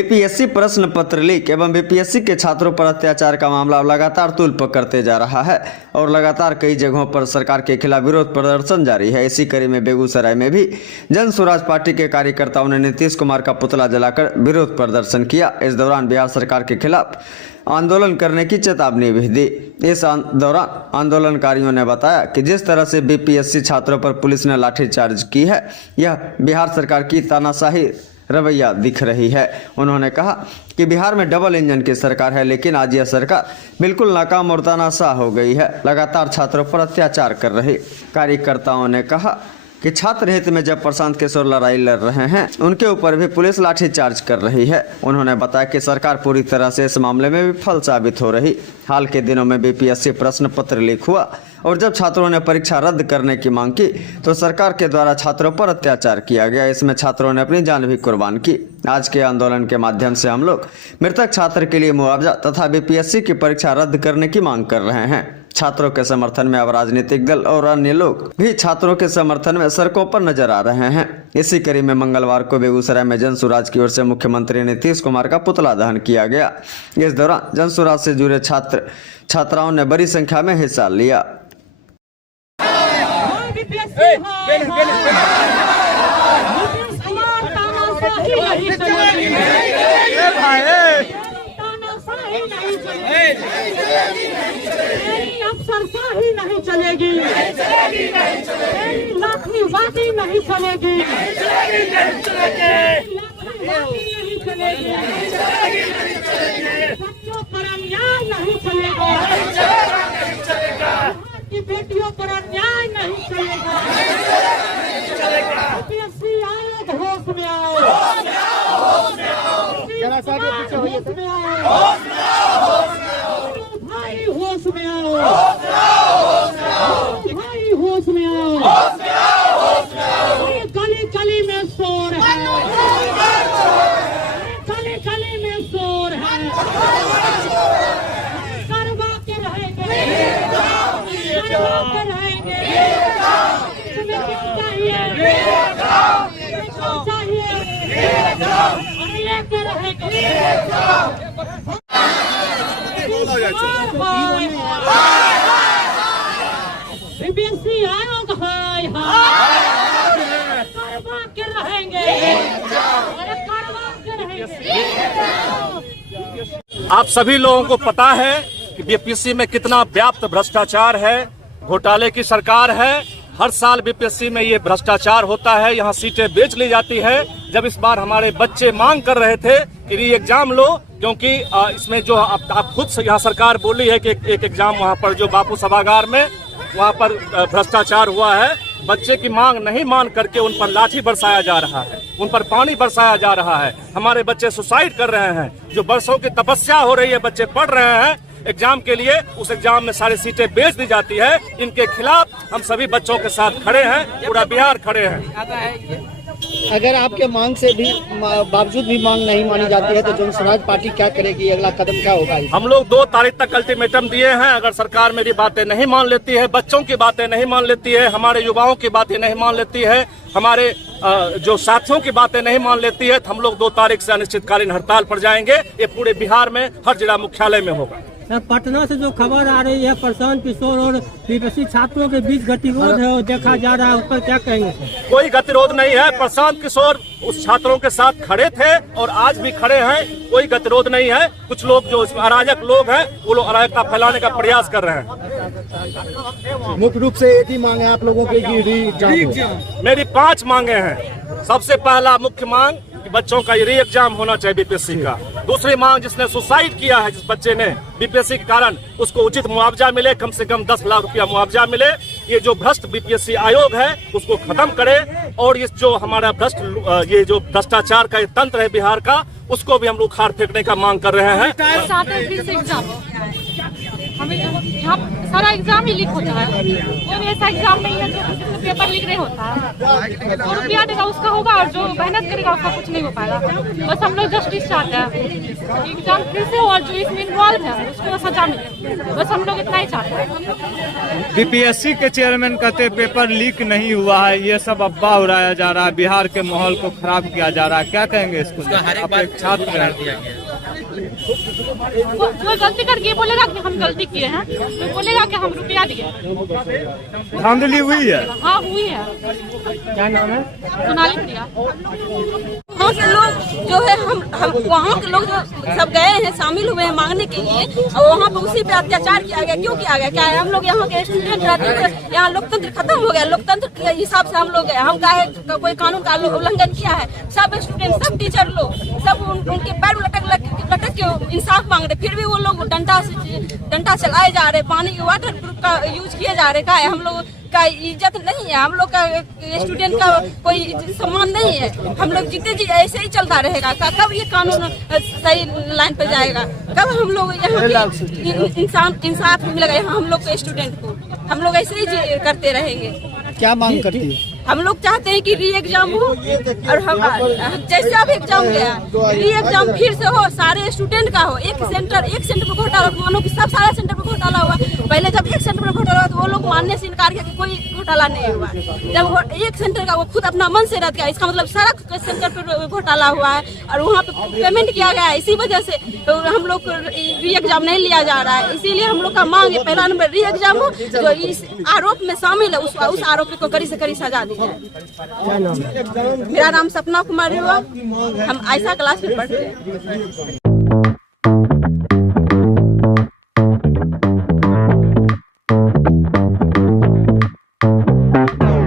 BPSC प्रश्न पत्र leak एवं बीपीएससी के छात्रों पर अत्याचार का मामला लगातार तूल पकड़ते जा रहा है और लगातार कई जगहों पर सरकार के खिलाफ विरोध प्रदर्शन जारी है। इसी कड़ी में बेगूसराय में भी जन स्वराज पार्टी के कार्यकर्ताओं ने नीतीश कुमार का पुतला जलाकर विरोध प्रदर्शन किया। इस दौरान बिहार सरकार के खिलाफ आंदोलन करने की चेतावनी भी दी। इस दौरान आंदोलनकारियों ने बताया कि जिस तरह से बीपीएससी छात्रों पर पुलिस ने लाठीचार्ज की है, यह बिहार सरकार की तानाशाही रवैया दिख रही है। उन्होंने कहा कि बिहार में डबल इंजन की सरकार है, लेकिन आज यह सरकार बिल्कुल नाकाम और तानाशाह हो गई है। लगातार छात्रों पर अत्याचार कर रही कार्यकर्ताओं ने कहा कि छात्र हित में जब प्रशांत किशोर लड़ाई लड़ रहे हैं, उनके ऊपर भी पुलिस लाठीचार्ज कर रही है। उन्होंने बताया कि सरकार पूरी तरह से इस मामले में विफल साबित हो रही। हाल के दिनों में बीपीएससी प्रश्न पत्र लीक हुआ और जब छात्रों ने परीक्षा रद्द करने की मांग की तो सरकार के द्वारा छात्रों पर अत्याचार किया गया। इसमें छात्रों ने अपनी जान भी कुर्बान की। आज के आंदोलन के माध्यम से हम लोग मृतक छात्र के लिए मुआवजा तथा बीपीएससी की परीक्षा रद्द करने की मांग कर रहे हैं। छात्रों के समर्थन में अब राजनीतिक दल और अन्य लोग भी छात्रों के समर्थन में सड़कों पर नजर आ रहे हैं। इसी कड़ी में मंगलवार को बेगूसराय में जन स्वराज की ओर से मुख्यमंत्री नीतीश कुमार का पुतला दहन किया गया। इस दौरान जन स्वराज से जुड़े छात्र छात्राओं ने बड़ी संख्या में हिस्सा लिया। अफसरशाही नहीं चलेगी, लाठीबाजी नहीं चलेगी, बच्चों पर अन्याय नहीं चलेगा, बेटियों पर अन्याय नहीं चलेगा। बीपीएससी आयोग होश में आओ, होश में आओ, भाई होश में आओ, भाई होश में आओ। गली गली में शोर है, गली गली में शोर है। करवा के रहेंगे, करवा के रहेंगे। तुम्हें क्या चाहिए, चाहिए और लेके रहेंगे। बीपीएससी आयोग करवा के रहेंगे, करवा के रहेंगे। आप सभी लोगों को पता है कि बीपीएससी में कितना व्याप्त भ्रष्टाचार है, घोटाले की सरकार है। हर साल बीपीएससी में ये भ्रष्टाचार होता है, यहाँ सीटें बेच ली जाती है। जब इस बार हमारे बच्चे मांग कर रहे थे कि री एग्जाम लो, क्योंकि इसमें जो आप खुद से यहाँ सरकार बोली है कि एक एग्जाम वहाँ पर जो बापू सभागार में वहाँ पर भ्रष्टाचार हुआ है। बच्चे की मांग नहीं मान करके उन पर लाठी बरसाया जा रहा है, उन पर पानी बरसाया जा रहा है। हमारे बच्चे सुसाइड कर रहे हैं। जो बरसों की तपस्या हो रही है, बच्चे पढ़ रहे हैं एग्जाम के लिए, उस एग्जाम में सारी सीटें बेच दी जाती है। इनके खिलाफ हम सभी बच्चों के साथ खड़े हैं, पूरा बिहार खड़े हैं। अगर आपके मांग से भी बावजूद भी मांग नहीं मानी जाती है तो जन स्वराज पार्टी क्या करेगी, अगला कदम क्या होगा? हम लोग 2 तारीख तक अल्टीमेटम दिए हैं। अगर सरकार मेरी बातें नहीं मान लेती है, बच्चों की बातें नहीं मान लेती है, हमारे युवाओं की बातें नहीं मान लेती है, हमारे जो साथियों की बातें नहीं मान लेती है, तो हम लोग 2 तारीख से अनिश्चितकालीन हड़ताल पर जाएंगे। ये पूरे बिहार में हर जिला मुख्यालय में होगा। पटना से जो खबर आ रही है प्रशांत किशोर और बीपीएससी छात्रों के बीच गतिरोध है और देखा जा रहा है, उस पर क्या कहेंगे? कोई गतिरोध नहीं है। प्रशांत किशोर उस छात्रों के साथ खड़े थे और आज भी खड़े हैं। कोई गतिरोध नहीं है। कुछ लोग जो अराजक लोग हैं, वो लोग अराजकता फैलाने का प्रयास कर रहे हैं। मुख्य रूप से एक ही मांग है आप लोगों की? मेरी 5 मांगे हैं। सबसे पहला मुख्य मांग कि बच्चों का री एग्जाम होना चाहिए बीपीएससी का। दूसरी मांग, जिसने सुसाइड किया है, जिस बच्चे ने बीपीएससी के कारण, उसको उचित मुआवजा मिले, कम से कम 10 लाख रुपया मुआवजा मिले। ये जो भ्रष्ट बीपीएससी आयोग है उसको खत्म करे और ये जो हमारा ये जो भ्रष्टाचार का तंत्र है बिहार का, उसको भी हम लोग उखाड़ फेंकने का मांग कर रहे हैं। हमें यहाँ सारा एग्जाम ही लीक होता है। कोई भी ऐसा एग्जाम नहीं है जो किसी में पेपर लीक नहीं होता है। जो रुपया देगा उसका होगा और जो मेहनत करेगा उसका कुछ नहीं हो पाएगा। बस हम लोग जस्टिस चाहते हैं, एग्जाम फिर से और जो इसमें इन्वॉल्व है उसको सजा मिले, बस हम लोग इतना ही चाहते हैं। बीपीएससी के चेयरमैन कहते पेपर लीक नहीं हुआ है, ये सब अफवाह उड़ाया जा रहा है, बिहार के माहौल को खराब किया जा रहा है, क्या कहेंगे इसको? आप एक छात्र हैं, जो गलती करके बोलेगा कि हम गलती किए हैं, तो बोलेगा कि हम रुपया दिए। धांधली हुई है? हाँ हुई है। क्या नाम है? सोनाली प्रिया। वहाँ के लोग जो है हम वहाँ के लोग जो सब गए हैं, शामिल हुए हैं मांगने के लिए, और वहाँ पे उसी पे अत्याचार किया गया। क्यों किया गया? क्या है, हम लोग यहाँ के स्टूडेंट रहते हैं, यहाँ लोकतंत्र खत्म हो गया। लोकतंत्र के हिसाब से हम लोग गए, हम का कोई कानून का उल्लंघन किया है? सब स्टूडेंट, सब टीचर लोग, सब उनके पैर में लटक के इंसाफ मांग रहे, फिर भी वो लोग डंडा चलाए जा रहे, पानी वाटर प्रूफ का यूज किए जा रहे। का है, हम लोग का इज्जत नहीं है, हम लोग का स्टूडेंट का कोई सम्मान नहीं है। हम लोग जीते जी ऐसे ही चलता रहेगा। कब ये कानून सही लाइन पे जाएगा? कब हम लोग यहाँ इंसाफ मिलेगा यहाँ हम लोग के स्टूडेंट को? हम लोग ऐसे ही करते रहेंगे। क्या मांग करती है? हम लोग चाहते हैं कि री एग्जाम हो, और हम जैसे अब एग्जाम गया, री एग्जाम फिर से हो, सारे स्टूडेंट का हो। एक सेंटर पे घोटाला, मानो कि सब सारा सेंटर पे घोटाला हुआ। पहले जब एक सेंटर पे घोटाला हुआ तो वो लोग मानने से इनकार किया कि कोई घोटाला नहीं हुआ। जब एक सेंटर का वो खुद अपना मन से रद्द किया, इसका मतलब सारा सेंटर पे घोटाला हुआ है और वहाँ पे पेमेंट किया गया है। इसी वजह से तो हम लोग को री एग्जाम नहीं लिया जा रहा है। इसीलिए हम लोग का मांग है, पहला नंबर री एग्जाम हो, जो इस आरोप में शामिल है उस आरोपी को कड़ी से कड़ी सजा दी जाए। क्या नाम है? मेरा नाम सपना कुमारी हुआ, हम आयशा क्लास में पढ़ते हैं।